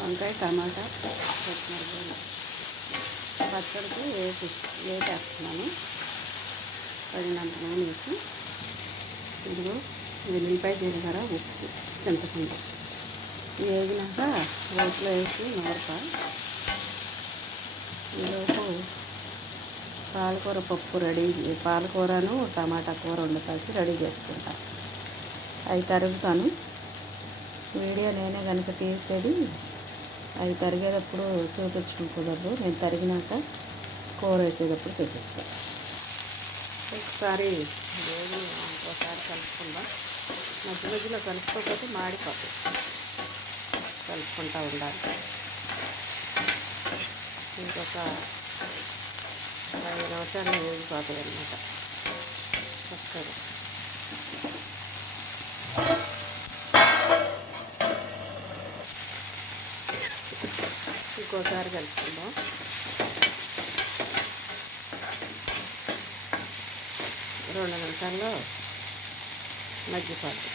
వంకాయ టమాటా పచ్చిమిరపకాయలు పచ్చడికి వేసేస్తున్నాను. పడినంత నూనె వేసి ఇదిగో వెల్లుల్లిపాయ జీలకర్ర ఉప్పు చింతపండు వేగినాక రోట్లో వేసి నూరత ఈలోపు పాలకూర పప్పు రెడీ, పాలకూరను టమాటా కూర వండుతాకి రెడీ చేసుకుంటా. అవి తరుగుతాను. వీడియో నేనే కనుక తీసేది, అవి తరిగేటప్పుడు చూపించడం కుదరదు. నేను తరిగినాక కూర వేసేటప్పుడు చూపిస్తాను. ఒకసారి ఇంకోసారి కలుపుకుందాం. మధ్య మధ్యలో కలుపుకోకపోతే మాడిపోతుంది. కలుపుకుంటూ ఉండాలి. ఇంకొక 5 నిమిషాలు వేగిపోతుంది అన్నమాట. చక్కగా ఇంకోసారి కలుపుకుందాం. రెండు నిమిషాల్లో మగ్గిపోతుంది.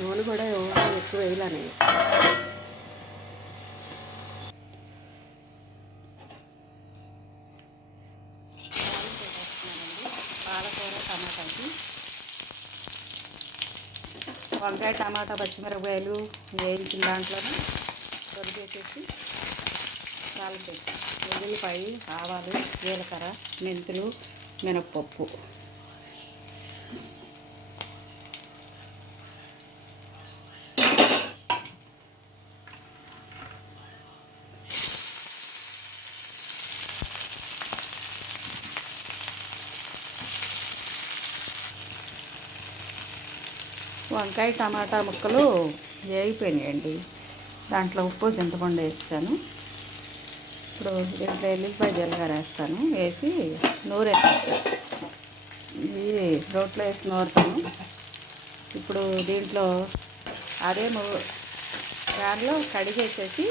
నూనె కూడా ఎక్కువ వేయాలని. పాలకూర టమాటాకి వంకాయ టమాటా పచ్చిమిరపకాయలు వేయించిన దాంట్లోనే దొరికేసేసి తాలింపేసి వెల్లుల్లిపాయ ఆవాలు జీలకర్ర మెంతులు మినప్పప్పు వంకాయ టమాటా ముక్కలు వేగిపోయినాయండి. దాంట్లో ఉప్పు చింతపండు వేస్తాను. ఇప్పుడు దీంట్లో ఎల్లుల్లిపాయ జీలకర్ర వేస్తాను. వేసి నూరేస్తాను. ఇవి రోట్లో వేసి నూరుతాను. ఇప్పుడు దీంట్లో అదే ప్యాన్లో కడిగేసేసి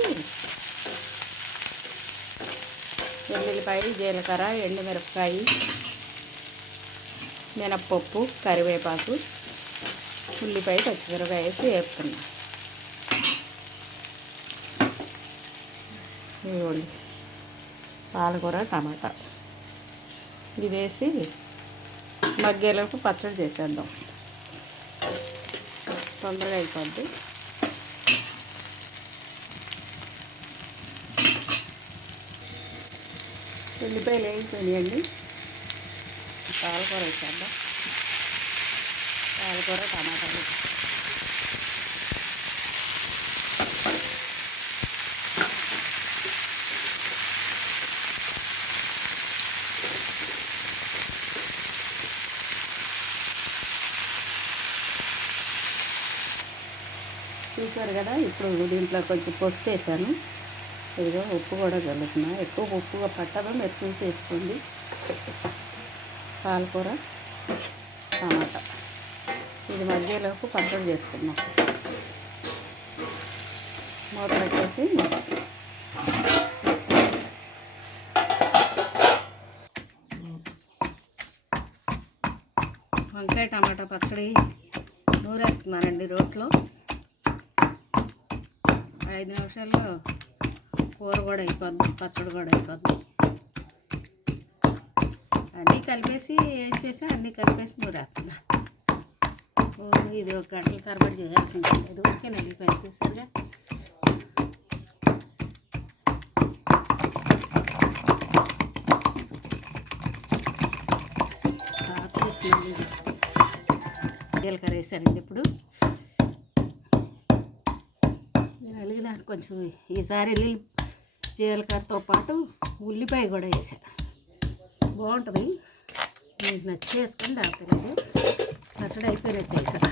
వెల్లుల్లిపాయ జీలకర్ర ఎండుమిరపకాయ మినప్పప్పు కరివేపాకు ఉల్లిపాయ పచ్చిమిరపకాయ వేసి వేపుకున్నా. ఇవ్వండి పాలకూర టమాటా ఇది వేసి మగ్గేలోపు పచ్చడి చేసేద్దాం. తొందరగా అయిపోద్ది. ఉల్లిపాయలు వేగిపోయినాయండి. పాలకూర వేసేద్దాం. పాలకూర టమాటాలు చూసారు కదా. ఇప్పుడు దీంట్లో కొంచెం పసుపు వేసాను. ఇదిగో ఉప్పు కూడా చల్లుతున్నా. ఎక్కువ ఉప్పుగా పట్టదు, మీరు చూసి వేసుకోండి. పాలకూర టమాటా ఇది మధ్యలోపు పచ్చడి చేసుకున్నాం. మూత పెట్టేసి వంకాయ టమాటా పచ్చడి నూరేస్తున్నానండి రోట్లో. 5 నిమిషాల్లో కూర కూడా అయిపోద్ది, పచ్చడి కూడా అయిపోద్ది. అన్నీ కలిపేసి ఏం చేసా అన్నీ కలిపేసి నూరేస్తున్నా. ఇది 1 గంటల తరబడి చేయాల్సింది లేదు. ఓకే నలిగిపోయింది చూసారుగా. జీలకర్ర వేసానండి. ఇప్పుడు నేను అలిగిన కొంచెం ఈసారి జీలకర్రతో పాటు ఉల్లిపాయ కూడా వేసా. బాగుంటుంది. మీకు నచ్చి వేసుకొని దాపలేదు. పచ్చడి అయిపోయినట్టే ఇక్కడ.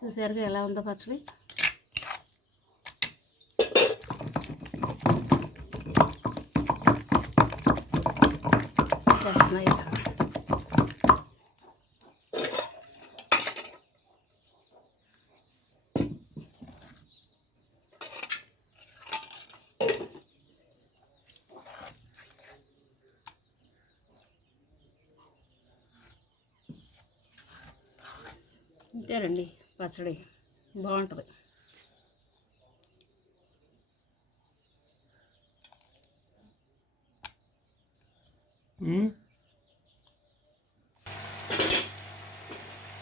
చూసారుగా ఎలా ఉందో పచ్చడి. చేస్తున్నాయి. అంతేనండి పచ్చడి బాగుంటుంది.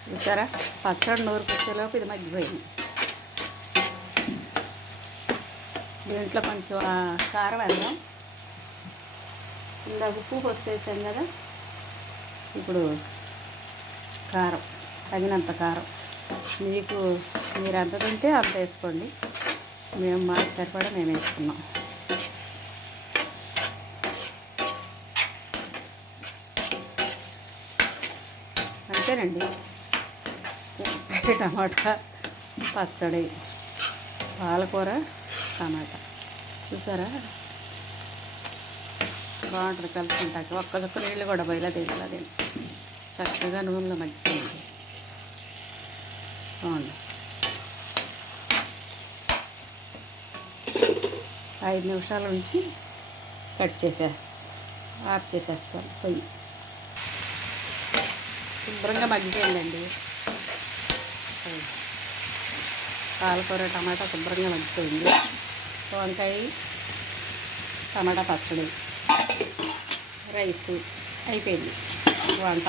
చూసారా పచ్చడి నూరు వచ్చేలోపు ఇది మగ్గిపోయింది. దీంట్లో కొంచెం కారం వేద్దాం. ఇందాక ఉప్పు పసుపు వేసాం కదా, ఇప్పుడు కారం తగినంత కారం. మీరు ఎంత తింటే అంత వేసుకోండి. మాకు సరిపడా మేము వేసుకున్నాం. అంతేనండి, టమాటా పచ్చడి, పాలకూర టమాటా. చూసారా బాగుంటుంది కలుపుకుంటాక. ఒక్క నీళ్ళు కూడా బయలా తీయాలి. చక్కగా నూనెలో మగ్గిపోయింది. బాగుంది. 5 నిమిషాల నుంచి ఆఫ్ చేసేస్తాను పొయ్యి. శుభ్రంగా మగ్గిపోయిందండి. పాలకూర టమాటా శుభ్రంగా మగ్గిపోయింది. వంకాయ టమాటా పచ్చడి, రైసు అయిపోయింది వంట.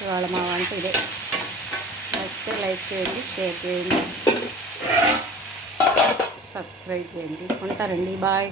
ఇవాళ మా వంట ఇదే. నచ్చితే లైక్ చేయండి, షేర్ చేయండి, సబ్స్క్రైబ్ చేయండి. ఉంటారండి, బాయ్.